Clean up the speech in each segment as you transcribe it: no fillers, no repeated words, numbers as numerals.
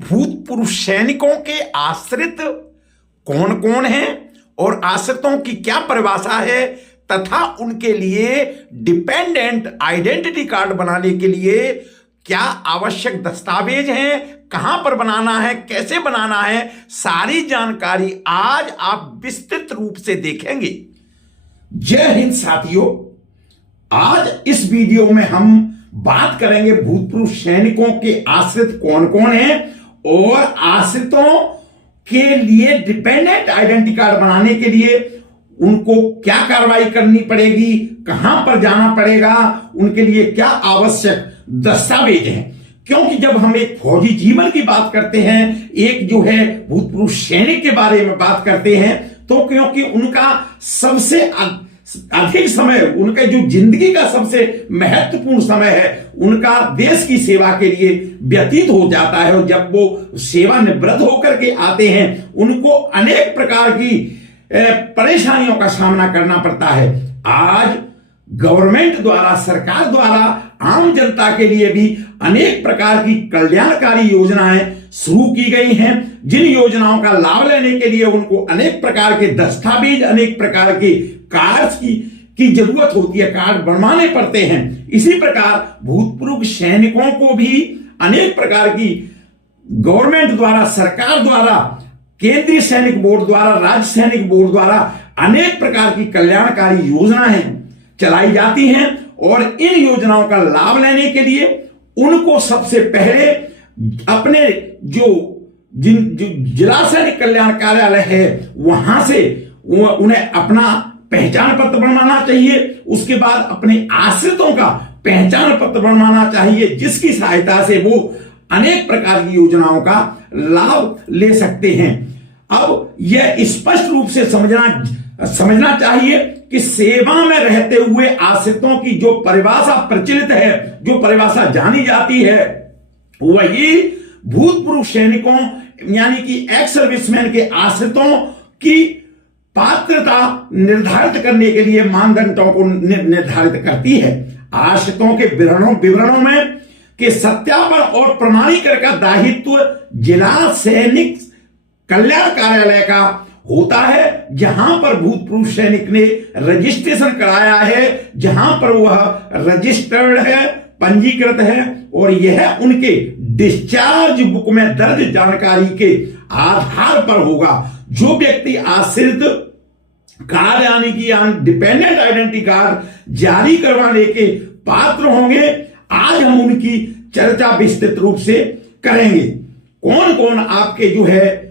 भूतपूर्व सैनिकों के आश्रित कौन कौन हैं और आश्रितों की क्या परिभाषा है तथा उनके लिए डिपेंडेंट आइडेंटिटी कार्ड बनाने के लिए क्या आवश्यक दस्तावेज हैं, कहां पर बनाना है, कैसे बनाना है, सारी जानकारी आज आप विस्तृत रूप से देखेंगे। जय हिंद साथियों, आज इस वीडियो में हम बात करेंगे भूतपूर्व सैनिकों के आश्रित कौन कौन हैं और आश्रितों के लिए डिपेंडेंट आइडेंटिटी कार्ड बनाने के लिए उनको क्या कार्रवाई करनी पड़ेगी, कहां पर जाना पड़ेगा, उनके लिए क्या आवश्यक दस्तावेज हैं। क्योंकि जब हम एक फौजी जीवन की बात करते हैं, एक जो है भूतपूर्व सैनिक के बारे में बात करते हैं, तो क्योंकि उनका सबसे अधिक समय, उनके जो जिंदगी का सबसे महत्वपूर्ण समय है, उनका देश की सेवा के लिए व्यतीत हो जाता है। और जब वो सेवानिवृत्त होकर के आते हैं, उनको अनेक प्रकार की परेशानियों का सामना करना पड़ता है। आज गवर्नमेंट द्वारा, सरकार द्वारा आम जनता के लिए भी अनेक प्रकार की कल्याणकारी योजनाएं शुरू की गई हैं, जिन योजनाओं का लाभ लेने के लिए उनको अनेक प्रकार के दस्तावेज, अनेक प्रकार के कार्ड की जरूरत होती है, कार्ड बनवाने पड़ते हैं। इसी प्रकार भूतपूर्व सैनिकों को भी अनेक प्रकार की गवर्नमेंट द्वारा, सरकार द्वारा, केंद्रीय सैनिक बोर्ड द्वारा, राज्य सैनिक बोर्ड द्वारा अनेक प्रकार की कल्याणकारी योजनाएं चलाई जाती हैं। और इन योजनाओं का लाभ लेने के लिए उनको सबसे पहले अपने जो जिला सैनिक कल्याण कार्यालय है वहां से उन्हें अपना पहचान पत्र बनवाना चाहिए। उसके बाद अपने आश्रितों का पहचान पत्र बनवाना चाहिए, जिसकी सहायता से वो अनेक प्रकार की योजनाओं का लाभ ले सकते हैं। अब यह स्पष्ट रूप से समझना चाहिए कि सेवा में रहते हुए आश्रितों की जो परिभाषा प्रचलित है, जो परिभाषा जानी जाती है, वही भूतपूर्व सैनिकों यानी कि एक्स सर्विसमैन के आश्रितों की पात्रता निर्धारित करने के लिए मानदंडों को निर्धारित करती है। आश्रितों के विवरणों में के सत्यापन और प्रमाणीकरण का दायित्व जिला सैनिक कल्याण कार्यालय का होता है, जहां पर भूतपूर्व सैनिक ने रजिस्ट्रेशन कराया है, जहां पर वह रजिस्टर्ड है, पंजीकृत है, और यह उनके डिस्चार्ज बुक में दर्ज जानकारी के आधार पर होगा। जो व्यक्ति आश्रित कार्ड यानी कि डिपेंडेंट आइडेंटिटी कार्ड जारी करवाने के पात्र होंगे, आज हम उनकी चर्चा विस्तृत रूप से करेंगे। कौन कौन आपके जो है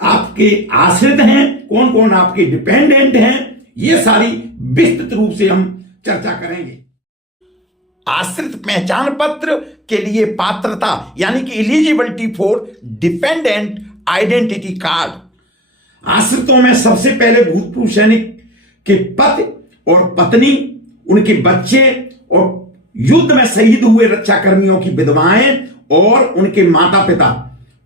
आपके आश्रित हैं, कौन कौन आपके डिपेंडेंट हैं, ये सारी विस्तृत रूप से हम चर्चा करेंगे। आश्रित पहचान पत्र के लिए पात्रता यानी कि eligibility for dependent identity card. आश्रितों में सबसे पहले भूतपूर्व सैनिक के पति और पत्नी, उनके बच्चे और युद्ध में शहीद हुए रक्षाकर्मियों की विधवाएं और उनके माता पिता,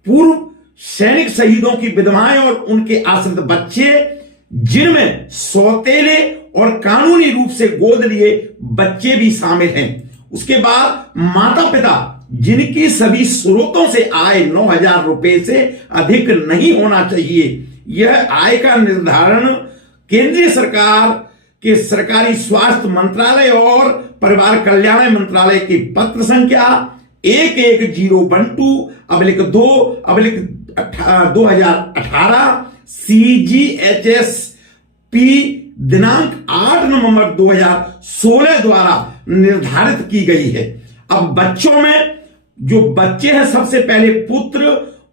पूर्व सैनिक शहीदों की विधवाएं और उनके आश्रित बच्चे, जिनमें सौतेले और कानूनी रूप से गोद लिए बच्चे भी शामिल हैं। उसके बाद माता पिता, जिनकी सभी स्रोतों से आय 9,000 रुपए से अधिक नहीं होना चाहिए। यह आय का निर्धारण केंद्रीय सरकार के सरकारी स्वास्थ्य मंत्रालय और परिवार कल्याण मंत्रालय की पत्र संख्या 11012/2018 CGHSP दिनांक 8 नवंबर 2016 द्वारा निर्धारित की गई है। अब बच्चों में जो बच्चे हैं, सबसे पहले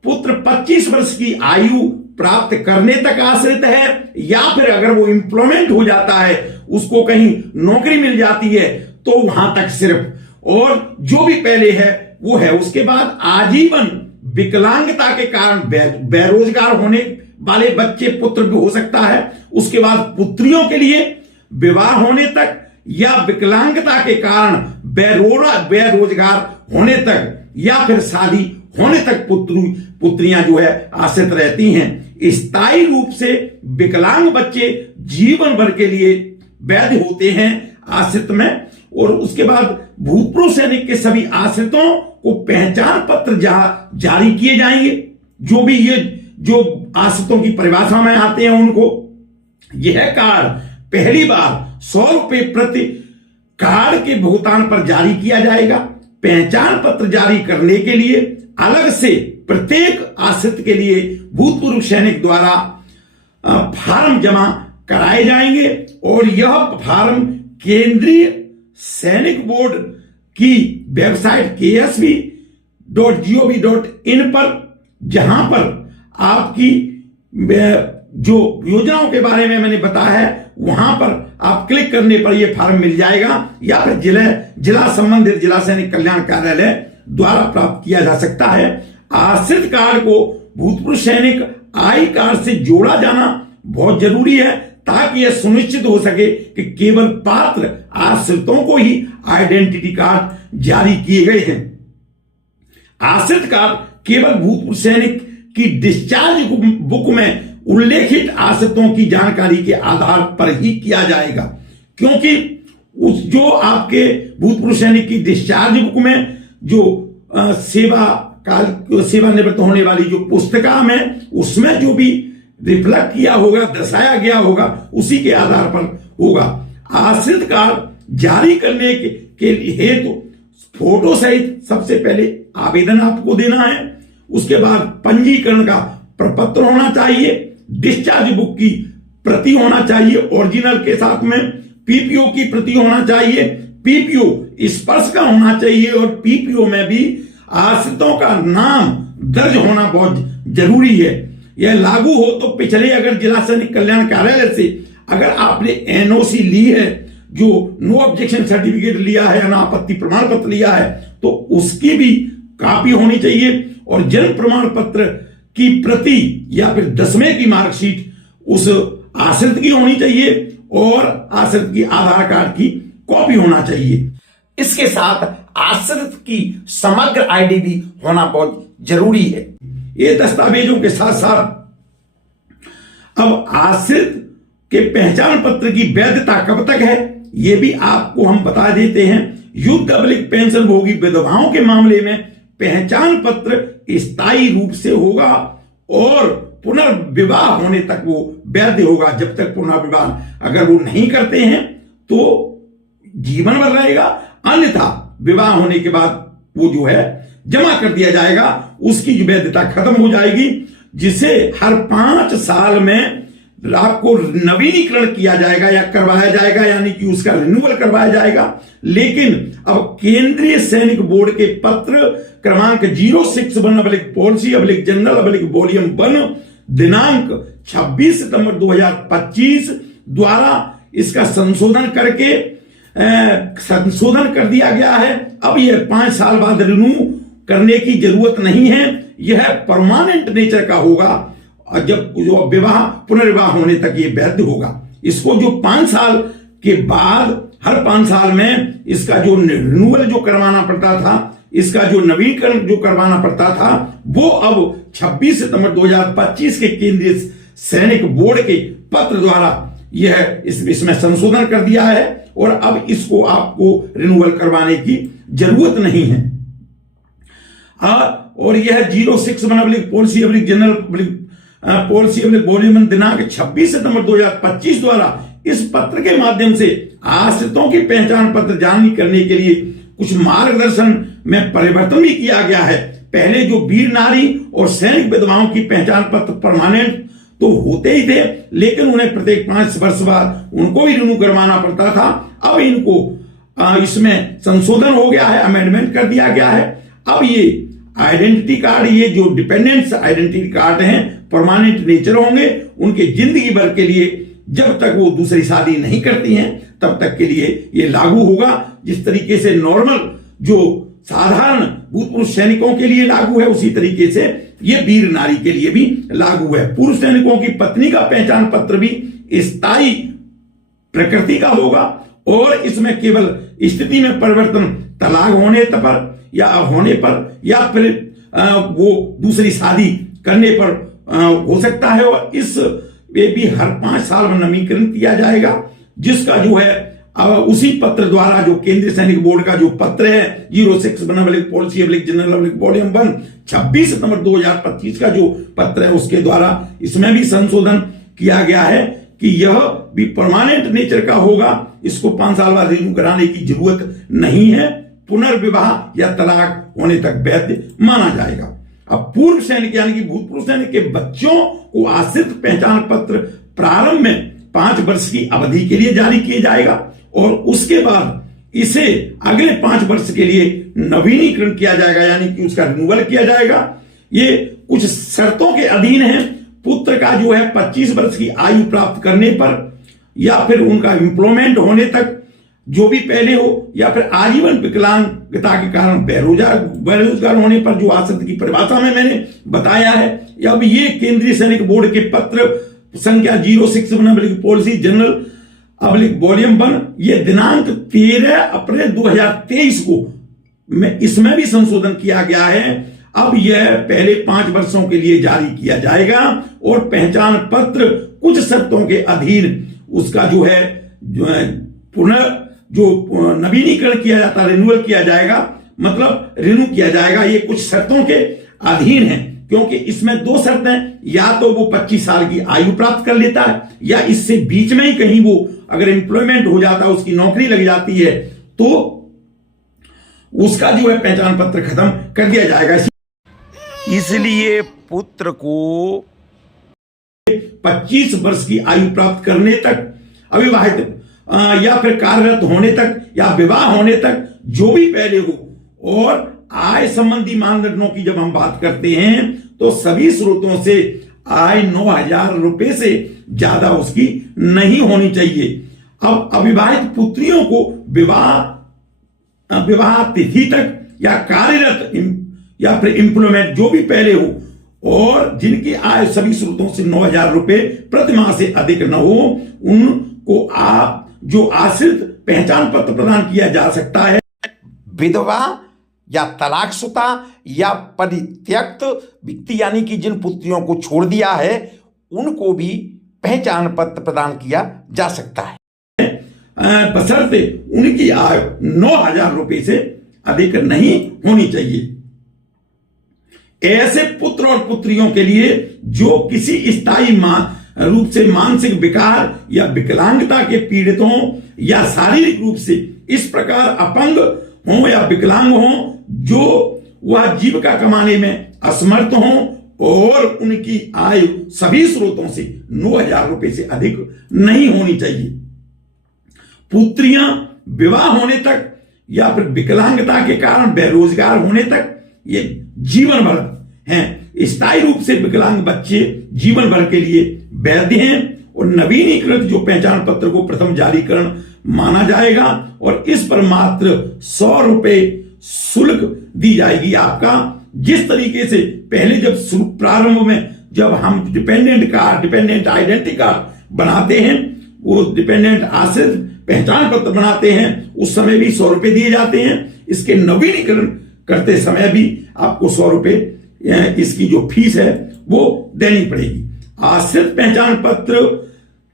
पुत्र 25 वर्ष की आयु प्राप्त करने तक आश्रित है, या फिर अगर वो एम्प्लॉयमेंट हो जाता है, उसको कहीं नौकरी मिल जाती है, तो वहां तक सिर्फ, और जो भी पहले है वो है। उसके बाद आजीवन विकलांगता के कारण बेरोजगार होने वाले बच्चे पुत्र भी हो सकता है। उसके बाद पुत्रियों के लिए विवाह होने तक या विकलांगता के कारण बेरोजगार होने तक या फिर शादी होने तक पुत्रियां जो है आश्रित रहती हैं। स्थायी रूप से विकलांग बच्चे जीवन भर के लिए वैध होते हैं आश्रित में। और उसके बाद भूतपूर्व सैनिक के सभी आश्रितों को पहचान पत्र जारी किए जाएंगे। जो भी ये जो आश्रितों की परिभाषा में आते हैं उनको यह कार्ड पहली बार 100 रुपए प्रति कार्ड के भुगतान पर जारी किया जाएगा। पहचान पत्र जारी करने के लिए अलग से प्रत्येक आश्रित के लिए भूतपूर्व सैनिक द्वारा फार्म जमा कराए जाएंगे और यह फार्म केंद्रीय सैनिक बोर्ड की वेबसाइट ksb.gov.in पर, जहां पर आपकी जो योजनाओं के बारे में मैंने बताया है वहां पर आप क्लिक करने पर यह फार्म मिल जाएगा, या फिर जिला संबंधित जिला सैनिक कल्याण कार्यालय द्वारा प्राप्त किया जा सकता है। आश्रित कार्ड को भूतपूर्व सैनिक आई कार्ड से जोड़ा जाना बहुत जरूरी है ताकि यह सुनिश्चित हो सके कि केवल पात्र आश्रितों को ही आइडेंटिटी कार्ड जारी किए गए हैं। आश्रित कार्ड केवल भूतपूर्व सैनिक की डिस्चार्ज बुक में उल्लेखित आश्रितों की जानकारी के आधार पर ही किया जाएगा, क्योंकि उस जो आपके भूतपूर्व सैनिक की डिस्चार्ज बुक में जो सेवानिवृत्त होने वाली जो पुस्तिका में उसमें जो भी रिफ्लेक्ट किया होगा, दर्शाया गया होगा, उसी के आधार पर होगा। आश्रित कार्ड जारी करने के हेतु फोटो सहित सबसे पहले आवेदन आपको देना है। उसके बाद पंजीकरण का प्रपत्र होना चाहिए, डिस्चार्ज बुक की प्रति होना चाहिए ओरिजिनल के साथ में, पीपीओ की प्रति होना चाहिए, पीपीओ स्पर्श का होना चाहिए और पीपीओ में भी आश्रितों का नाम दर्ज होना बहुत जरूरी है। यह लागू हो तो पिछले अगर जिला सैनिक कल्याण कार्यालय से अगर आपने एनओसी ली है, जो नो ऑब्जेक्शन सर्टिफिकेट लिया है, अनापत्ति प्रमाण पत्र लिया है, तो उसकी भी कॉपी होनी चाहिए और जन्म प्रमाण पत्र की प्रति या फिर 10वें की मार्कशीट उस आश्रित की होनी चाहिए और आश्रित की आधार कार्ड की कॉपी होना चाहिए। इसके साथ आश्रित की समग्र आईडी भी होना बहुत जरूरी है। ये दस्तावेजों के साथ साथ अब आश्रित के पहचान पत्र की वैधता कब तक है ये भी आपको हम बता देते हैं। युद्ध/पेंशन भोगी विधवाओं के मामले में पहचान पत्र स्थायी रूप से होगा और पुनर्विवाह होने तक वो वैध होगा। जब तक पुनर्विवाह अगर वो नहीं करते हैं तो जीवन भर रहेगा, अन्यथा विवाह होने के बाद वो जो है जमा कर दिया जाएगा, उसकी जो वैधता खत्म हो जाएगी, जिसे हर 5 साल में आपको नवीनीकरण किया जाएगा या करवाया जाएगा, यानी कि उसका रिन्यूअल करवाया जाएगा। लेकिन अब केंद्रीय सैनिक बोर्ड के पत्र क्रमांक 061/पॉलिसी/जनरल/वॉल्यूम 1 दिनांक 26 सितंबर 2025 द्वारा इसका संशोधन कर दिया गया है। अब यह 5 साल बाद रिन्यू करने की जरूरत नहीं है, यह परमानेंट नेचर का होगा और जब जो पुनर्विवाह होने तक ये वैध होगा। इसको जो 5 साल के बाद हर 5 साल में इसका जो रिन्यूअल जो करवाना पड़ता था, इसका जो नवीनीकरण जो करवाना पड़ता था, वो अब 26 सितंबर 2025 के केंद्रीय सैनिक बोर्ड के पत्र द्वारा यह इसमें संशोधन कर दिया है और अब इसको आपको रिन्यूअल करवाने की जरूरत नहीं है। और यह 061/पॉलिसी/जनरल/वॉल्यूम दिनांक 26 सितंबर 2025 द्वारा इस पत्र के माध्यम से आश्रितों की पहचान पत्र जारी करने के लिए कुछ मार्गदर्शन में परिवर्तन भी किया गया है। पहले जो वीर नारी और सैनिक विधवाओं की पहचान पत्र परमानेंट तो होते ही थे, लेकिन उन्हें प्रत्येक 5 वर्ष बाद उनको भी रिन्यू करवाना पड़ता था। अब इनको इसमें संशोधन हो गया है, अमेंडमेंट कर दिया गया है। अब ये आइडेंटिटी कार्ड, ये जो डिपेंडेंट्स आइडेंटिटी कार्ड हैं, परमानेंट नेचर होंगे। उनके जिंदगी भर के लिए, जब तक वो दूसरी शादी नहीं करती हैं तब तक के लिए ये लागू होगा। जिस तरीके से नॉर्मल जो साधारण भूतपूर्व सैनिकों के लिए लागू है, उसी तरीके से ये वीर नारी के लिए भी लागू है। पूर्व सैनिकों की पत्नी का पहचान पत्र भी स्थायी प्रकृति का होगा और इसमें केवल स्थिति में परिवर्तन तलाक होने पर या फिर वो दूसरी शादी करने पर हो सकता है और इस वे भी हर 5 साल में नवीनीकरण किया जाएगा, जिसका जो है उसी पत्र द्वारा जो केंद्रीय सैनिक बोर्ड का जो पत्र है 06 पॉलिसी जनरल वॉल्यूम 1 26 सितंबर 2025 का जो पत्र है उसके द्वारा इसमें भी संशोधन किया गया है कि यह भी परमानेंट नेचर का होगा, इसको 5 साल बाद रिन्यू कराने की जरूरत नहीं है, पुनर्विवाह या तलाक होने तक वैध माना जाएगा। अब पूर्व सैनिक यानी कि भूतपूर्व सैनिक के बच्चों को आश्रित पहचान पत्र प्रारंभ में 5 वर्ष की अवधि के लिए जारी किया जाएगा और उसके बाद इसे अगले 5 वर्ष के लिए नवीनीकरण किया जाएगा, यानी कि उसका रिन्यूअल किया जाएगा। ये कुछ शर्तों के अधीन है। पुत्र का जो है 25 वर्ष की आयु प्राप्त करने पर या फिर उनका एम्प्लॉयमेंट होने तक जो भी पहले हो, या फिर आजीवन विकलांगता के कारण बेरोजगार होने पर जो आश्रित की परिभाषा में मैंने बताया है। अब ये केंद्रीय सैनिक बोर्ड के पत्र संख्या 06 पॉलिसी जनरल वॉल्यूम 1 ये दिनांक 13 अप्रैल 2023 को इसमें भी संशोधन किया गया है। अब यह पहले 5 वर्षों के लिए जारी किया जाएगा और पहचान पत्र कुछ शर्तों के अधीन उसका जो है नवीनीकरण किया जाता है, रिन्यूअल किया जाएगा, मतलब रिन्यू किया जाएगा। ये कुछ शर्तों के अधीन है, क्योंकि इसमें 2 शर्तें, या तो वो 25 साल की आयु प्राप्त कर लेता है या इससे बीच में ही कहीं वो अगर एम्प्लॉयमेंट हो जाता है, उसकी नौकरी लग जाती है, तो उसका जो है पहचान पत्र खत्म कर दिया जाएगा। इसलिए पुत्र को 25 वर्ष की आयु प्राप्त करने तक, अविवाहित या फिर कार्यरत होने तक या विवाह होने तक जो भी पहले हो, और आय संबंधी मानदंडों की जब हम बात करते हैं तो सभी स्रोतों से आय 9,000 रुपए से ज्यादा उसकी नहीं होनी चाहिए। अब अविवाहित पुत्रियों को विवाह तिथि तक या कार्यरत या फिर एम्प्लॉयमेंट जो भी पहले हो और जिनकी आय सभी स्रोतों से 9,000 रुपए प्रति माह से अधिक न हो, उनको आप जो आश्रित पहचान पत्र प्रदान किया जा सकता है। विधवा या तलाकशुदा या परित्यक्त व्यक्ति यानी कि जिन पुत्रियों को छोड़ दिया है उनको भी पहचान पत्र प्रदान किया जा सकता है, बशर्ते उनकी आय 9,000 रुपए से अधिक नहीं होनी चाहिए। ऐसे पुत्र और पुत्रियों के लिए जो किसी स्थायी रूप से मानसिक विकार या विकलांगता के पीड़ित हों या शारीरिक रूप से इस प्रकार अपंग हों या विकलांग हों जो वह जीविका कमाने में असमर्थ हों और उनकी आयु सभी स्रोतों से 9,000 रुपए से अधिक नहीं होनी चाहिए। पुत्रियां विवाह होने तक या फिर विकलांगता के कारण बेरोजगार होने तक ये जीवन भर हैं। स्थायी रूप से विकलांग बच्चे जीवन भर के लिए वैध हैं और नवीनीकृत जो पहचान पत्र को प्रथम जारीकरण माना जाएगा और इस पर मात्र 100 रुपए शुल्क दी जाएगी आपका। जिस तरीके से पहले जब प्रारंभ में जब हम डिपेंडेंट आइडेंटिटी कार्ड बनाते हैं, वो डिपेंडेंट आश्रित पहचान पत्र बनाते हैं, उस समय भी 100 रुपए दिए जाते हैं। इसके नवीनीकरण करते समय भी आपको 100 रुपए इसकी जो फीस है वो देनी पड़ेगी। आश्रित पहचान पत्र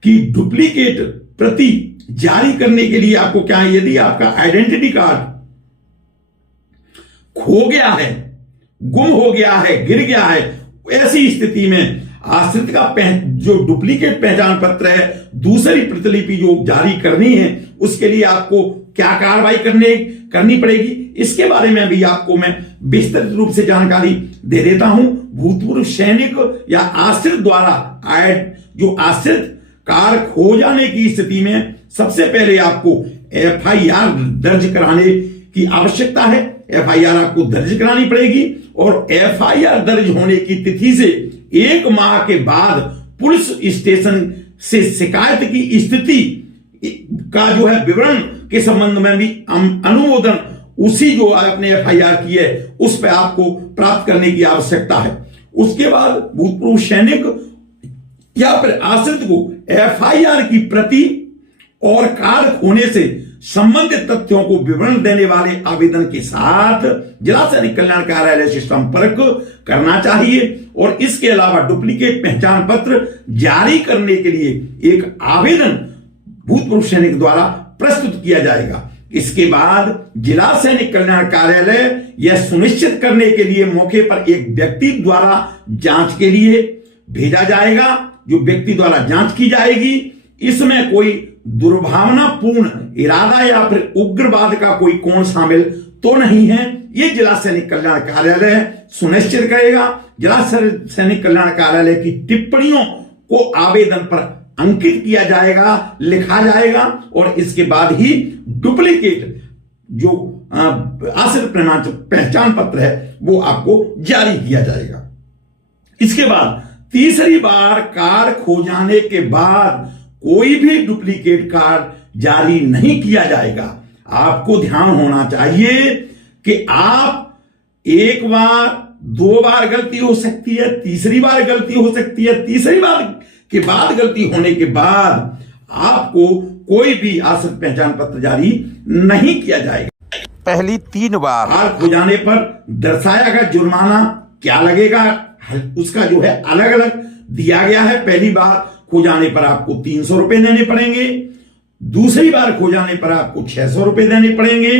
की डुप्लीकेट प्रति जारी करने के लिए आपको क्या है, यदि आपका आइडेंटिटी कार्ड खो गया है, गुम हो गया है, गिर गया है, ऐसी स्थिति में आश्रित का जो डुप्लीकेट पहचान पत्र है दूसरी प्रतिलिपि जो जारी करनी है उसके लिए आपको क्या कार्रवाई करनी पड़ेगी, इसके बारे में भी आपको मैं विस्तृत रूप से जानकारी दे देता हूं। भूतपूर्व सैनिक या आश्रित द्वारा जो आश्रित कार खो जाने की स्थिति में सबसे पहले आपको FIR दर्ज कराने की आवश्यकता है। FIR आपको दर्ज करानी पड़ेगी और FIR दर्ज होने की तिथि से 1 माह के बाद पुलिस स्टेशन से शिकायत की स्थिति का जो है विवरण के संबंध में भी अनुमोदन उसी जो आपने FIR की है उस पर आपको प्राप्त करने की आवश्यकता है। उसके बाद भूतपूर्व सैनिक या फिर आश्रित को FIR की प्रति और कार्ड खोने से संबंधित तथ्यों को विवरण देने वाले आवेदन के साथ जिला सैनिक कल्याण कार्यालय से संपर्क करना चाहिए और इसके अलावा डुप्लीकेट पहचान पत्र जारी करने के लिए एक आवेदन भूतपूर्व सैनिक द्वारा प्रस्तुत किया जाएगा। इसके बाद जिला सैनिक कल्याण कार्यालय यह सुनिश्चित करने के लिए मौके पर एक व्यक्ति द्वारा जांच के लिए भेजा जाएगा। जो व्यक्ति द्वारा जांच की जाएगी, इसमें कोई दुर्भावनापूर्ण इरादा या फिर उग्रवाद का कोई कोण शामिल तो नहीं है, ये जिला सैनिक कल्याण कार्यालय सुनिश्चित करेगा। जिला सैनिक कल्याण कार्यालय की टिप्पणियों को आवेदन पर अंकित किया जाएगा, लिखा जाएगा और इसके बाद ही डुप्लीकेट जो आश्रित पहचान पत्र है वो आपको जारी किया जाएगा। इसके बाद तीसरी बार कार्ड खो जाने के बाद कोई भी डुप्लीकेट कार्ड जारी नहीं किया जाएगा। आपको ध्यान होना चाहिए कि आप एक बार, दो बार गलती हो सकती है, तीसरी बार गलती हो सकती है, तीसरी बार के बाद गलती होने के बाद आपको कोई भी आश्रित पहचान पत्र जारी नहीं किया जाएगा। पहली 3 बार कार्ड खो जाने पर दर्शाया गया जुर्माना क्या लगेगा, उसका जो है अलग अलग दिया गया है। पहली बार खो जाने पर आपको 300 रुपए देने पड़ेंगे, दूसरी बार खो जाने पर आपको 600 रुपए देने पड़ेंगे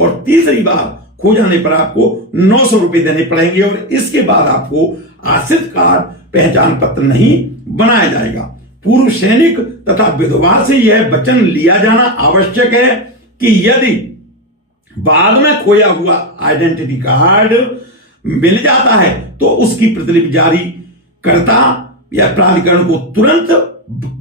और तीसरी बार खो जाने पर आपको 900 रुपए देने पड़ेंगे और इसके बाद आपको आश्रित कार्ड पहचान पत्र नहीं बनाया जाएगा। पूर्व सैनिक तथा विधवा से यह वचन लिया जाना आवश्यक है कि यदि बाद में खोया हुआ आइडेंटिटी कार्ड मिल जाता है तो उसकी प्रतिलिपि जारी करता या प्राधिकरण को तुरंत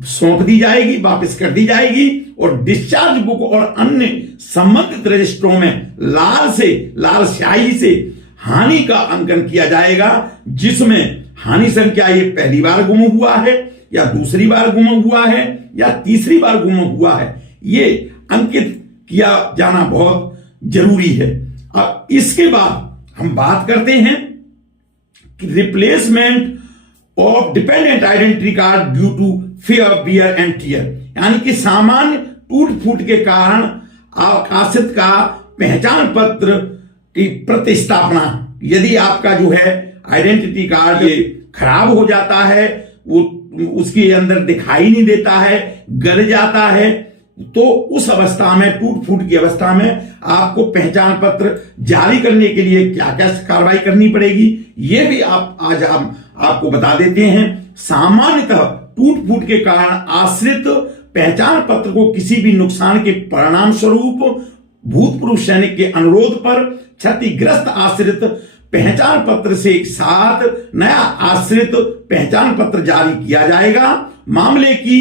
सौंप दी जाएगी, वापस कर दी जाएगी और डिस्चार्ज बुक और अन्य संबंधित रजिस्ट्रों में लाल स्याही से हानि का अंकन किया जाएगा, जिसमें हानि संख्या ये पहली बार गुम हुआ है या दूसरी बार गुम हुआ है या तीसरी बार गुम हुआ है, ये अंकित किया जाना बहुत जरूरी है। अब इसके बाद हम बात करते हैं कि replacement of dependent identity card due to fair wear and tear, यानी कि सामान्य टूट फूट के कारण आश्रित का पहचान पत्र की प्रतिस्थापना, यदि आपका जो है आइडेंटिटी कार्ड खराब हो जाता है, वो उसके अंदर दिखाई नहीं देता है, गर जाता है, तो उस अवस्था में, टूट फूट की अवस्था में आपको पहचान पत्र जारी करने के लिए क्या क्या कार्रवाई करनी पड़ेगी, ये भी आज हम आपको बता देते हैं। सामान्यतः टूट फूट के कारण आश्रित पहचान पत्र को किसी भी नुकसान के परिणाम स्वरूप भूतपूर्व सैनिक के अनुरोध पर क्षतिग्रस्त आश्रित पहचान पत्र से एक साथ नया आश्रित पहचान पत्र जारी किया जाएगा। मामले की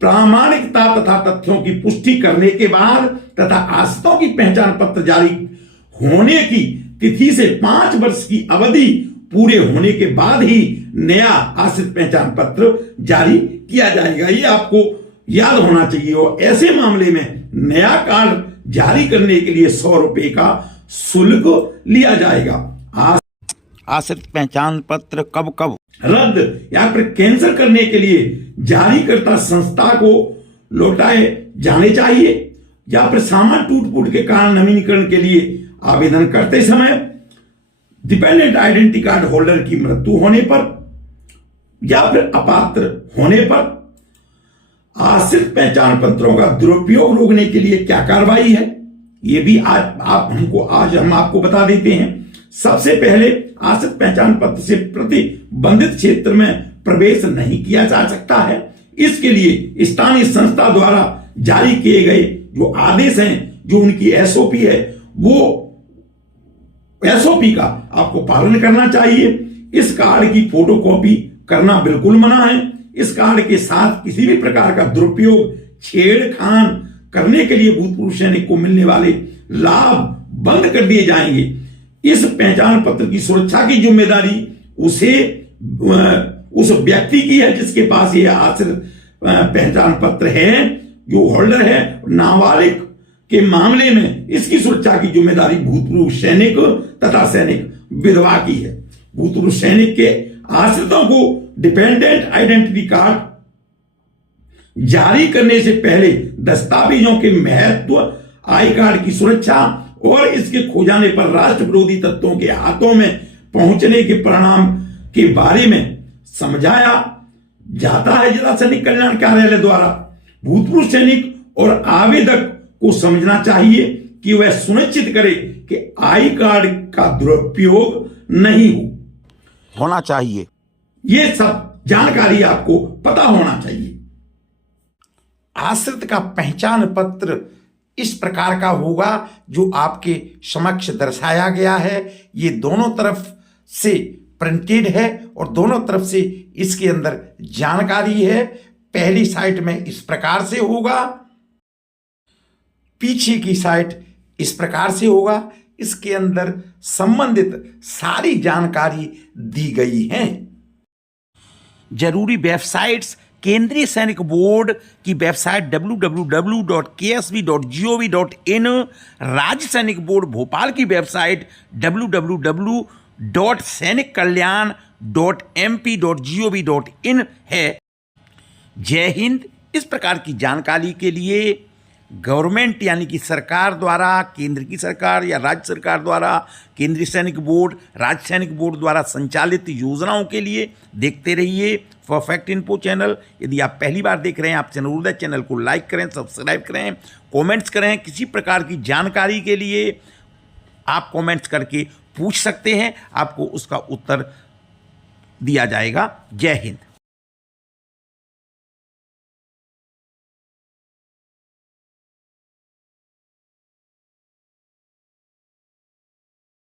प्रामाणिकता तथा तथ्यों की पुष्टि करने के बाद तथा आश्रितों की पहचान पत्र जारी होने की तिथि से 5 वर्ष की अवधि पूरे होने के बाद ही नया आश्रित पहचान पत्र जारी किया जाएगा। ये आपको याद होना चाहिए। और ऐसे मामले में नया कार्ड जारी करने के लिए 100 रुपए का शुल्क लिया जाएगा। आश्रित पहचान पत्र कब कब रद्द या फिर कैंसिल करने के लिए जारीकर्ता संस्था को लौटाए जाने चाहिए या फिर सामान्य टूट फूट के कारण नवीनीकरण के लिए आवेदन करते समय डिपेंडेंट आइडेंटिटी कार्ड होल्डर की मृत्यु होने पर या फिर अपात्र होने पर आश्रित पहचान पत्रों का दुरुपयोग रोकने के लिए क्या कार्रवाई है, ये भी आज हम आपको बता देते हैं। सबसे पहले आश्रित पहचान पत्र से प्रतिबंधित क्षेत्र में प्रवेश नहीं किया जा सकता है। इसके लिए स्थानीय संस्था द्वारा जारी किए गए जो आदेश हैं, जो उनकी एसओपी है, वो एसओपी का आपको पालन करना चाहिए। इस कार्ड की फोटोकॉपी करना बिल्कुल मना है। इस कार्ड के साथ किसी भी प्रकार का दुरुपयोग, छेड़खान करने के लिए भूतपूर्व सैनिक को मिलने वाले लाभ बंद कर दिए जाएंगे। इस पहचान पत्र की सुरक्षा की जिम्मेदारी उस व्यक्ति की है जिसके पास यह आश्रित पहचान पत्र है, जो होल्डर है। नाबालिग के मामले में इसकी सुरक्षा की जिम्मेदारी भूतपूर्व सैनिक तथा सैनिक विधवा की है। भूतपूर्व सैनिक के आश्रितों को डिपेंडेंट आइडेंटिटी कार्ड जारी करने से पहले दस्तावेजों के महत्व, आई कार्ड की सुरक्षा और इसके खो जाने पर राष्ट्र विरोधी तत्वों के हाथों में पहुंचने के परिणाम के बारे में समझाया जाता है। जिला सैनिक कल्याण कार्यालय द्वारा भूतपूर्व सैनिक और आवेदक को समझना चाहिए कि वह सुनिश्चित करे कि आई कार्ड का दुरुपयोग नहीं होना चाहिए। ये सब जानकारी आपको पता होना चाहिए। आश्रित का पहचान पत्र इस प्रकार का होगा जो आपके समक्ष दर्शाया गया है। ये दोनों तरफ से प्रिंटेड है और दोनों तरफ से इसके अंदर जानकारी है। पहली साइड में इस प्रकार से होगा, पीछे की साइड इस प्रकार से होगा। इसके अंदर संबंधित सारी जानकारी दी गई है। जरूरी वेबसाइट्स केंद्रीय सैनिक बोर्ड की वेबसाइट www.ksb.gov.in, राज्य सैनिक बोर्ड भोपाल की वेबसाइट www.सैनिककल्याण.mp.gov.in है। जय हिंद। इस प्रकार की जानकारी के लिए गवर्नमेंट यानी कि सरकार द्वारा, केंद्र की सरकार या राज्य सरकार द्वारा, केंद्रीय सैनिक बोर्ड, राज्य सैनिक बोर्ड द्वारा संचालित योजनाओं के लिए देखते रहिए परफेक्ट इन्फो चैनल। यदि आप पहली बार देख रहे हैं, आप चैनल चैनल को लाइक करें, सब्सक्राइब करें, कमेंट्स करें। किसी प्रकार की जानकारी के लिए आप कमेंट्स करके पूछ सकते हैं, आपको उसका उत्तर दिया जाएगा। जय हिंद।